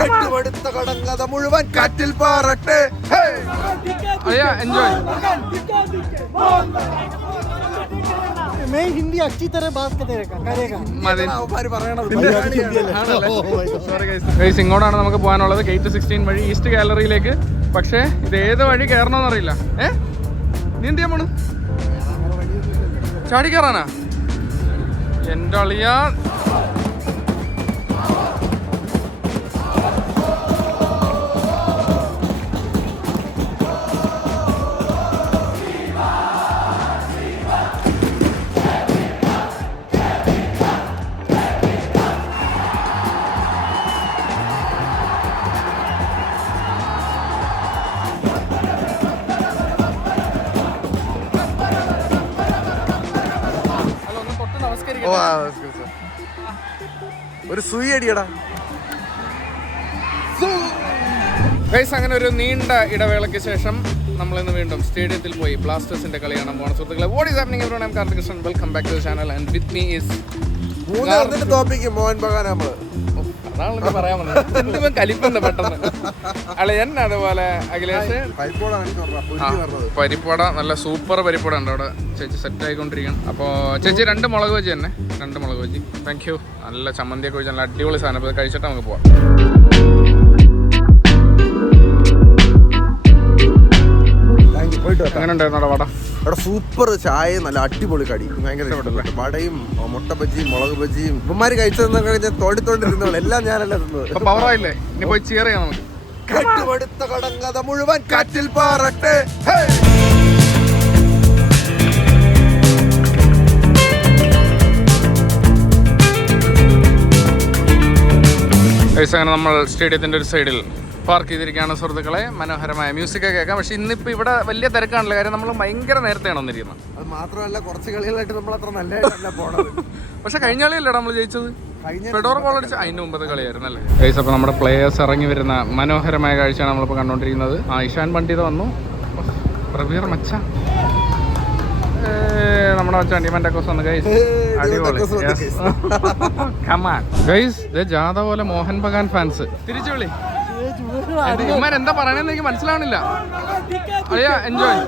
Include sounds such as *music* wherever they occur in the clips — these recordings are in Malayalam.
കെട്ടുപടുത്ത കടങ്കഥ മുഴുവൻ കാറ്റിൽ പാറട്ടെ ഹേ! അയ്യാ എൻജോയ് मैं हिंदी अच्छी तरह बात करेगा करेगा മതി അവന്മാര് പറയണത് ഗൈസ് ഇങ്ങോട്ടാണ് നമുക്ക് പോകാനുള്ളത് ഗേറ്റ് സിക്സ്റ്റീൻ വഴി ഈസ്റ്റ് ഗാലറിയിലേക്ക് പക്ഷേ ഇത് ഏത് വഴി കയറണമെന്ന് അറിയില്ല ഏ നീ എന്ത് ചെയ്യാൻ പോണ് ചാടി കയറാനാ എൻ്റെ അളിയ ഒരു സൂയി അടിയടാ. ഗൈസ് അങ്ങനെ ഒരു നീണ്ട ഇടവേളയ്ക്ക് ശേഷം നമ്മൾ ഇന്ന് വീണ്ടും സ്റ്റേഡിയത്തിൽ പോയി ബ്ലാസ്റ്റേഴ്സിന്റെ കളി കാണാൻ പോകണം സുഹൃത്തുക്കളെ what is happening everyone I Karthik Krishnan welcome back to the channel and with me is മൂന്നാമത്തെ ടോപ്പിക്ക് മോഹൻ ബഗാൻ നമ്മൾ. അതാണ് എനിക്ക് പറയാൻ വന്നത്. കലിപ്പുണ്ട് പെട്ടെന്ന്. അളയൻ അതുപോലെ അഖിലേഷ്? പരിപ്പട നല്ല സൂപ്പർ പരിപ്പട ഉണ്ട് അവിടെ. ചേച്ചി സെറ്റ് ആയിക്കൊണ്ടിരിക്കണം അപ്പോൾ ചേച്ചി രണ്ട് മുളക് വെജി തന്നെ. രണ്ട് മുളക് വെജി. താങ്ക് യു നല്ല ചമ്മന്തിയൊക്കെ വെച്ച് നല്ല അടിപൊളി സാധനം. അപ്പോൾ കഴിച്ചിട്ട് നമുക്ക് പോവാം. Thank you. പോയിട്ട് എങ്ങനെ ഉണ്ടായിരുന്നു വട? അവിടെ സൂപ്പർ ചായ നല്ല അടിപൊളി കടി ഭയങ്കര ഇഷ്ടപ്പെട്ടു. വടയും മുട്ട ബജിയും മുളക് ബജിയും. ഇവന്മാര് കഴിച്ചതെന്നൊക്കെ കഴിഞ്ഞാൽ തോണ്ടി തോണ്ടി ഇരുന്നോ എല്ലാം ഞാനല്ല തിന്നത്. പവറായില്ലേ? ഇനി പോയി ചിയർ ചെയ്യാം നമുക്ക്. കെട്ടുപടുത്ത കടങ്കഥ മുഴുവൻ കാറ്റിൽ പാറട്ടെ. അങ്ങനെ നമ്മൾ സ്റ്റേഡിയത്തിന്റെ ഒരു സൈഡിൽ പാർക്ക് ചെയ്തിരിക്കുകയാണ് സുഹൃത്തുക്കളെ. മനോഹരമായ മ്യൂസിക് ഒക്കെ കേൾക്കാം. പക്ഷെ ഇന്നിപ്പോ ഇവിടെ വലിയ തിരക്കാണല്ലോ. കാര്യം നമ്മൾ ഭയങ്കര നേരത്തെയാണ് വന്നിരിക്കുന്നത്. അത് മാത്രമല്ല കുറച്ച് കളികളായിട്ട് നമ്മൾ അത്ര നല്ല പോണത്. പക്ഷെ കഴിഞ്ഞ കളിയല്ലേ നമ്മൾ ജയിച്ചത്? കഴിഞ്ഞ ഫെഡോർ ബോൾ അടിച്ച അതിന് മുമ്പത്തെ കളിയായിരുന്നു അല്ലേ? ഗൈസ് അപ്പോൾ നമ്മുടെ പ്ലേയേഴ്സ് ഇറങ്ങി വരുന്ന മനോഹരമായ കാഴ്ചയാണ് നമ്മളിപ്പോൾ കണ്ടുകൊണ്ടിരിക്കുന്നത് ആ ഇഷാൻ പണ്ഡിത വന്നു. പ്രവീർ മച്ച. നമ്മുടെ മച്ച ഡിമൻഡക്കോസ് വന്നു ഗൈസ് അടിപൊളി. കമാൻ ഗൈസ് *laughs* ജാഥ പോലെ മോഹൻ ബഗാൻ ഫാൻസ് തിരിച്ചു വിളി. ഇമാൻ എന്താ പറയണെന്ന് എനിക്ക് മനസ്സിലാവണില്ല. അറിയാ എൻജോയ്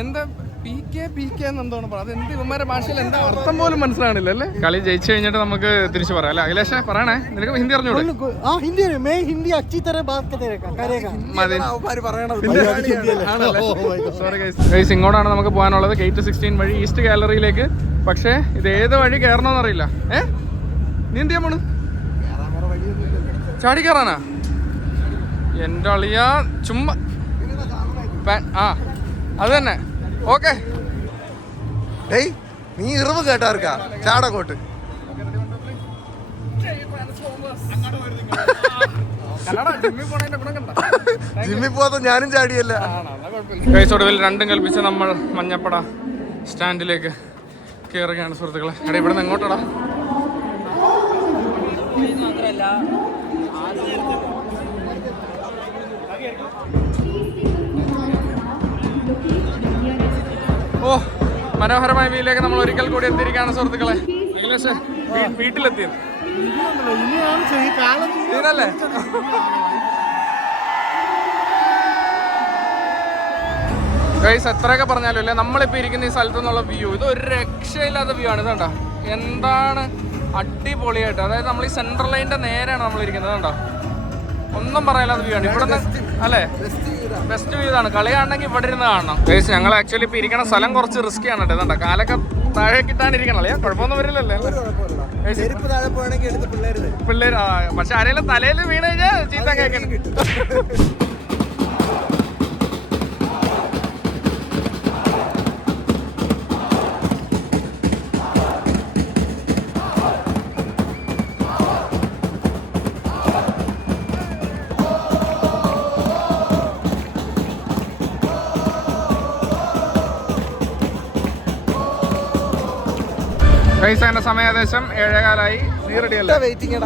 എന്താ പി കെ പി കെ എന്നെന്തോന്ന് പറയുന്നത് ഇവന്മാരെ ഭാഷയിൽ എന്താ അർത്ഥം പോലും മനസ്സിലാവണില്ല അല്ലേ? കളി ജയിച്ചു കഴിഞ്ഞിട്ട് നമുക്ക് തിരിച്ചു പറയാം അല്ലെ? അഖിലേഷേ പറയണേ. നിനക്ക് ഹിന്ദി അറിഞ്ഞോളൂ ഹിന്ദി ഹിന്ദി സോറി ഇങ്ങോട്ടാണ് നമുക്ക് പോകാനുള്ളത്. ഗേറ്റ് സിക്സ്റ്റീൻ വഴി ഈസ്റ്റ് ഗാലറിയിലേക്ക് പക്ഷേ ഇത് ഏത് വഴി കയറണമെന്നറിയില്ല ഏഹ് നീ എന്ത് ചാടി കയറാനാ എന്റെ അളിയ ചുമ്മാ. ആ അത് തന്നെ. ഓക്കെ. ഡേയ് നീ ഇറിവ് കേട്ടാർക്കാ ചാടങ്ങോട്ട് ജിമ്മിൽ പോവാത്ത ഞാനും ചാടിയല്ല. കൈസൊടുവിൽ രണ്ടും കൽപ്പിച്ച് നമ്മൾ മഞ്ഞപ്പട സ്റ്റാൻഡിലേക്ക് കയറുകയാണ് സുഹൃത്തുക്കളെ. എടാ ഇവിടെ നിന്ന് എങ്ങോട്ടടാ? ഓ മനോഹരമായ വീട്ടിലേക്ക് നമ്മൾ ഒരിക്കൽ കൂടി എത്തിയിരിക്കുകയാണ് സുഹൃത്തുക്കളെ. അഖിലേഷേ. വീട്ടിലെത്തിയത്. ഇതല്ലേ? ഗൈസ് എത്രയൊക്കെ പറഞ്ഞാലും അല്ലേ നമ്മളിപ്പോൾ ഇരിക്കുന്ന ഈ സ്ഥലത്തു നിന്നുള്ള വ്യൂ ഇത് ഒരു രക്ഷയില്ലാത്ത വ്യൂ ആണ് ഇതുണ്ടോ എന്താണ് അടിപൊളിയായിട്ട് അതായത് നമ്മൾ ഈ സെൻട്രൽ ലൈനിന്റെ നേരെയാണ് നമ്മൾ ഇരിക്കുന്നത് കണ്ടോ ഒന്നും പറയാനില്ലാത്ത വ്യൂ ആണ്. ഇവിടെ അല്ലേ? ബെസ്റ്റ് വ്യൂ ഇതാണ്. കളി കാണണമെങ്കിൽ ഇവിടെ ഇരുന്ന് കാണണം. ഗൈസ് ഞങ്ങൾ ആക്ച്വലി ഇപ്പോൾ ഇരിക്കണ സ്ഥലം കുറച്ച് റിസ്ക് ആണ് കേട്ടോ. ഇതുണ്ടോ? കാലൊക്കെ താഴെ കിട്ടാനിരിക്കണം. അല്ലേ? കുഴപ്പമൊന്നും വരില്ലല്ലേ. പിള്ളേർ പക്ഷെ ആരെങ്കിലും തലയിൽ വീണ് കഴിഞ്ഞാൽ ചീത്ത കേൾക്കണം. ഗൈസ് അതിന്റെ സമയം ഏകദേശം ഏഴേകാലായി വെയിറ്റിംഗ്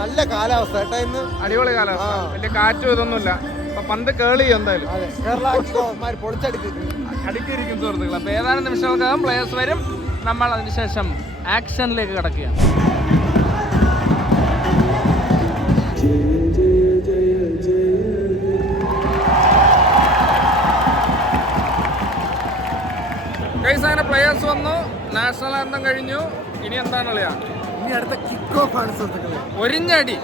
നല്ല കാലാവസ്ഥ കേട്ടാ ഇന്ന്. അടിപൊളി കാലാവസ്ഥ. വലിയ കാറ്റും ഇതൊന്നുമില്ല. അപ്പൊ പന്ത് കേളി എന്തായാലും. അടുക്കിയിരിക്കും സുഹൃത്തുക്കൾ അപ്പൊ ഏതാനും നിമിഷങ്ങൾക്കകം പ്ലേയേഴ്സ് വരും. നമ്മൾ അതിനുശേഷം ആക്ഷനിലേക്ക് കടക്കുകയാണ്. പ്ലേയേഴ്സ് വന്നു. നാഷണൽ ആന്തം കഴിഞ്ഞു. ഇനി എന്താണ് കളിയാ? ഇനി അടുത്ത കിക്ക് ഓഫ് ആണ് സുഹൃത്തുക്കളെ. ഒരിഞ്ഞടി.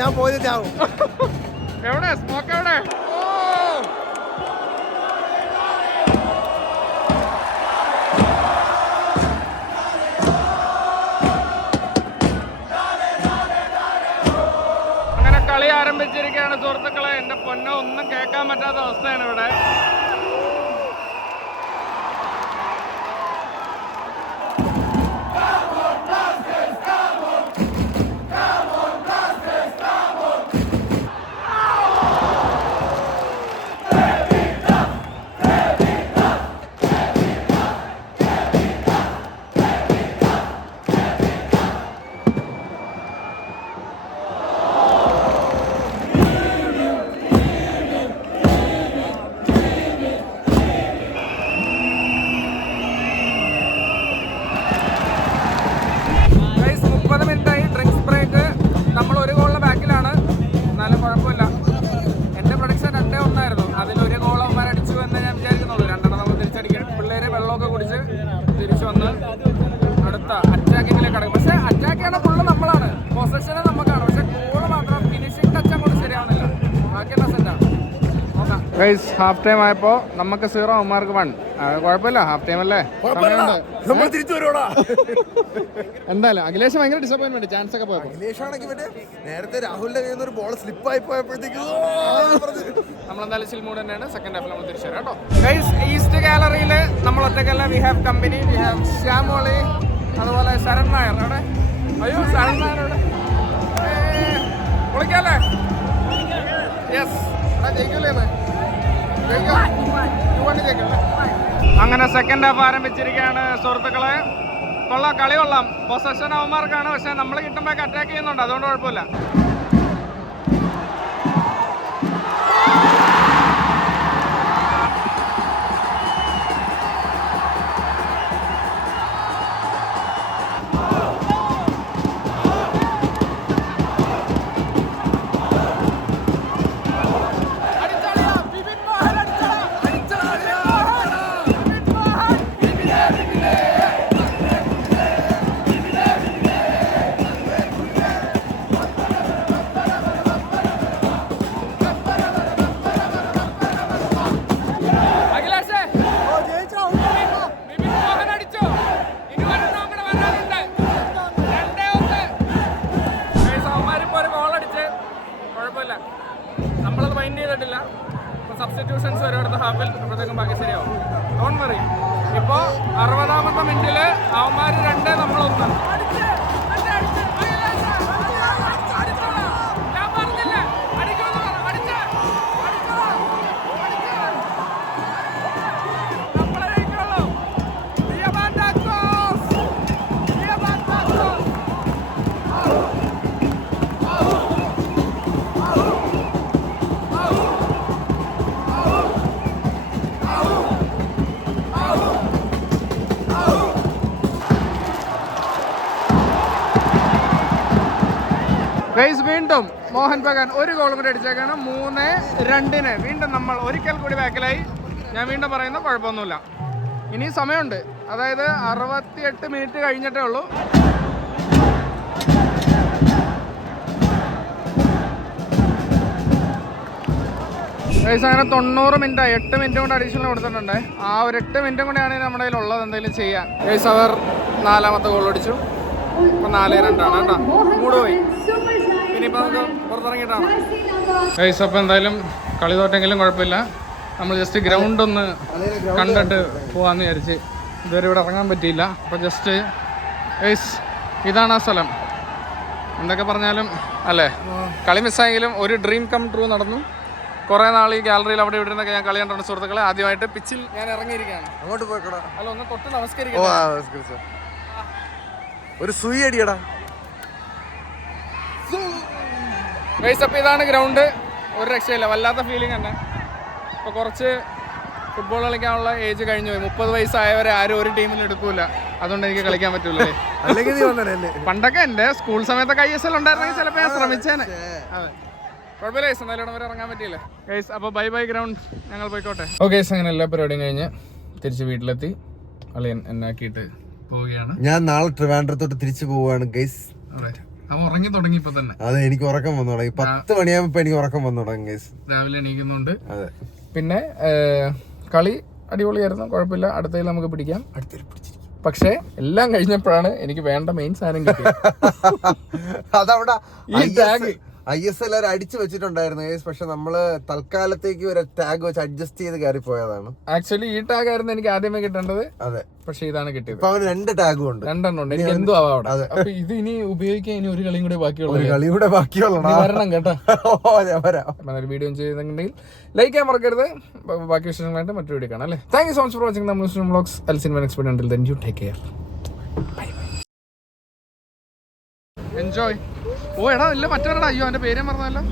ഞാൻ പോയി എവിടെ? സ്മോക്ക് എവിടെ? അങ്ങനെ കളി ആരംഭിച്ചിരിക്കുകയാണ് സുഹൃത്തുക്കളെ. എന്റെ പൊന്ന ഒന്നും കേൾക്കാൻ പറ്റാത്ത അവസ്ഥയാണ് ഇവിടെ. ഗൈസ് ഹാഫ് ടൈം ആയപ്പോ നമുക്ക് സീറോ അവന്മാർക്ക് വൺ കുഴപ്പമില്ല ഹാഫ് ടൈം അല്ലേ? നമ്മൾ എന്തായാലും അഖിലേഷ് ഭയങ്കര ഡിസപ്പോയിന്റ് ചാൻസ് ഒക്കെ പോയപ്പോൾ അഖിലേഷാണെങ്കിൽ മറ്റേ നേരത്തെ രാഹുലിന്റെ കയ്യിൽ ഒരു ബോൾ സ്ലിപ്പ് സ്ലിപ്പായി പോയപ്പോഴത്തേക്ക് സിൽ സിൽമൂഡ് തന്നെയാണ്. സെക്കൻഡ് ഹാഫിൽ നമ്മൾ തിരിച്ചു കേട്ടോ. ഗൈസ് ഈസ്റ്റ് ഗാലറിയിൽ നമ്മൾ ഒറ്റക്കല്ല we have company we have Shyamoli അതുപോലെ ശരൺ നായർ. അവിടെ അയ്യോ ശരൺ നായർ അവിടെ വിളിക്കാല്ലേ? യെസ് ജയിക്കൂലേ അങ്ങനെ സെക്കൻഡ് ഹാഫ് ആരംഭിച്ചിരിക്കുകയാണ് സുഹൃത്തുക്കളെ. കൊള്ളാം കളി കൊള്ളാം. പൊസഷൻ അവന്മാർക്കാണ് പക്ഷെ നമ്മൾ കിട്ടുമ്പോഴൊക്കെ അറ്റാക്ക് ചെയ്യുന്നുണ്ട്. അതുകൊണ്ട് കുഴപ്പമില്ല. മൈൻഡ് ചെയ്തിട്ടില്ല. ഇപ്പോൾ സബ്സ്റ്റിറ്റ്യൂഷൻസ് വരെ അടുത്ത ഹാഫിൽ അപ്പോഴത്തേക്കും ബാക്കി ശരിയാവും. ഡോൺ മറി ഇപ്പോൾ അറുപതാമത്തെ മിനിറ്റിൽ അവന്മാർ രണ്ട് നമ്മളൊന്ന്. ഗൈസ് വീണ്ടും മോഹൻ ബഗാൻ ഒരു ഗോൾ കൂടി അടിച്ചേക്കാണ്. മൂന്ന് രണ്ടിന് വീണ്ടും നമ്മൾ ഒരിക്കൽ കൂടി ബാക്കിലായി. ഞാൻ വീണ്ടും പറയുന്നു കുഴപ്പമൊന്നുമില്ല. ഇനി സമയമുണ്ട്. അതായത് അറുപത്തിയെട്ട് മിനിറ്റ് കഴിഞ്ഞിട്ടേ ഉള്ളൂ. ഗൈസ് അങ്ങനെ തൊണ്ണൂറ് മിനിറ്റ് എട്ട് മിനിറ്റ് കൊണ്ട് അഡീഷണൽ കൊടുത്തിട്ടുണ്ട്. ആ ഒരു എട്ട് മിനിറ്റും കൂടെയാണ് നമ്മുടെ കയ്യിൽ ഉള്ളത് എന്തെങ്കിലും ചെയ്യാൻ. ഗൈസ് അവർ നാലാമത്തെ ഗോൾ അടിച്ചു. ഇപ്പൊ നാല് രണ്ടാണ്. കേട്ടോ മൂട് പോയി ഇനിയിപ്പോ നമുക്ക് പുറത്തിറങ്ങിയിട്ടാണ്? അപ്പോൾ എന്തായാലും കളി തോറ്റെങ്കിലും കുഴപ്പമില്ല. നമ്മൾ ജസ്റ്റ് ഗ്രൗണ്ട് ഒന്ന് കണ്ടിട്ട് പോവാന്ന് വിചാരിച്ച് ഇതുവരെ ഇവിടെ ഇറങ്ങാൻ പറ്റിയില്ല. അപ്പോൾ ജസ്റ്റ് ഗൈസ് ഇതാണ് ആ സ്ഥലം. എന്തൊക്കെ പറഞ്ഞാലും അല്ലേ? കളി മിസ്സായെങ്കിലും ഒരു ഡ്രീം കം ട്രൂ നടന്നു. കുറേ നാൾ ഈ ഗാലറിയിൽ അവിടെ ഇവിടെ നിന്നൊക്കെ ഞാൻ കളി കണ്ടിട്ടുണ്ട് സുഹൃത്തുക്കളെ. ആദ്യമായിട്ട് പിച്ചിൽ ഞാൻ ഇറങ്ങിയിരിക്കുകയാണ്. അങ്ങോട്ട് പോയിക്കോടാ. അല്ല ഒന്ന് തൊട്ട് ഓ നമസ്കരിക്കാം നമസ്കരിച്ചോ. ഒരു സുയി അടിയടാ. ഗൈസ് അപ്പോൾ ഇതാണ് ഗ്രൗണ്ട് ഒരു രക്ഷയില്ല. വല്ലാത്ത ഫീലിംഗ് തന്നെ. ഇപ്പോൾ കുറച്ച് ഫുട്ബോൾ കളിക്കാനുള്ള ഏജ് കഴിഞ്ഞു പോയി. മുപ്പത് വയസ്സായവരെ ആരും ഒരു ടീമിൽ എടുക്കൂല. അതുകൊണ്ട് എനിക്ക് കളിക്കാൻ പറ്റൂലേ. അല്ലെങ്കിൽ പണ്ടൊക്കെ എന്റെ സ്കൂൾ സമയത്തൊക്കെ ഐ എസ് എൽ ഉണ്ടായിരുന്നെങ്കിൽ ചിലപ്പോൾ ഞാൻ ശ്രമിച്ചേനെ. അതെ. കുഴപ്പമില്ല ഗൈസ് എന്തായാലും ഇവിടെ വരെ ഇറങ്ങാൻ പറ്റിയില്ല? ഗൈസ് അപ്പോൾ ബൈ ബൈ ഗ്രൗണ്ട് ഞങ്ങൾ പോയിക്കോട്ടെ. ഓക്കെ ഗൈസ് അങ്ങനെ എല്ലാ പരിപാടിയും കഴിഞ്ഞ് തിരിച്ച് വീട്ടിലെത്തി. അളിയൻ എന്നാക്കിയിട്ട് പോവുകയാണ്. ഞാൻ നാളെ ട്രിവാൻഡ്രത്തോട്ട് തിരിച്ചു പോവുകയാണ് ഗൈസ് ഉറങ്ങി തുടങ്ങി ഇപ്പൊ തന്നെ. അതെ എനിക്ക് ഉറക്കം വന്നു തുടങ്ങി. പത്ത് മണിയാകുമ്പോ എനിക്ക് ഉറക്കം വന്നു തുടങ്ങി രാവിലെ എണീക്കുന്നുണ്ട്. അതെ. പിന്നെ കളി അടിപൊളിയായിരുന്നു കുഴപ്പമില്ല. അടുത്തതിൽ നമുക്ക് പിടിക്കാം. അടുത്തതിൽ പിടിച്ചിരിക്കും. പക്ഷേ എല്ലാം കഴിഞ്ഞപ്പോഴാണ് എനിക്ക് വേണ്ട മെയിൻ സാധനം കിട്ടിയത്. *laughs* അതവിടെ. ഈ tag. ഐ എസ് എൽ അടിച്ചു വെച്ചിട്ടുണ്ടായിരുന്നു ഗൈസ് പക്ഷെ നമ്മൾ തൽക്കാലത്തേക്ക് ഒരു ടാഗ് വെച്ച് അഡ്ജസ്റ്റ് ചെയ്ത് കയറി പോയതാണ്. ആക്ച്വലി ഈ ടാഗ് ആയിരുന്നു എനിക്ക് ആദ്യമേ കിട്ടേണ്ടത്. അതെ. പക്ഷെ ഇതാണ് കിട്ടിയത്. ഇപ്പൊ അവന് രണ്ട് ടാഗും ഉണ്ട്. രണ്ടെണ്ണം ഉണ്ട്. എനിക്ക് എന്തോ ആവാം അവിടെ. അപ്പൊ ഇത് ഇനി ഉപയോഗിക്കാൻ ഇനി ഒരു കളിയും കൂടെ ബാക്കിയുള്ള ഒരു കളി കൂടെ വരണം കേട്ടോ. ഞാൻ വരാം. അപ്പം വീഡിയോ ചെയ്തിട്ടുണ്ടെങ്കിൽ ലൈക്ക് ചെയ്യാൻ മറക്കരുത്. ബാക്കി വിശേഷങ്ങളായിട്ട് മറ്റൊരു വീഡിയോ കാണാം അല്ലേ? Thank you so much for watching നമ്മൾ മുസ്ലിം വ്ളോഗ്സ് അൽ cinema expert ഉണ്ടിൽ then you take care enjoy ഓ എടാ ഇല്ല മറ്റവരടാ അയ്യോ അവന്റെ പേര് മറന്നല്ലോ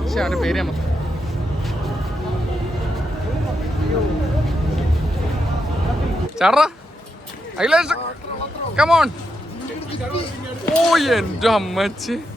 പക്ഷേ അവന്റെ പേര് മറന്നു. ചാടാ അഖിലേഷ് കമോൺ ഓ എന്റെ അമ്മച്ചി.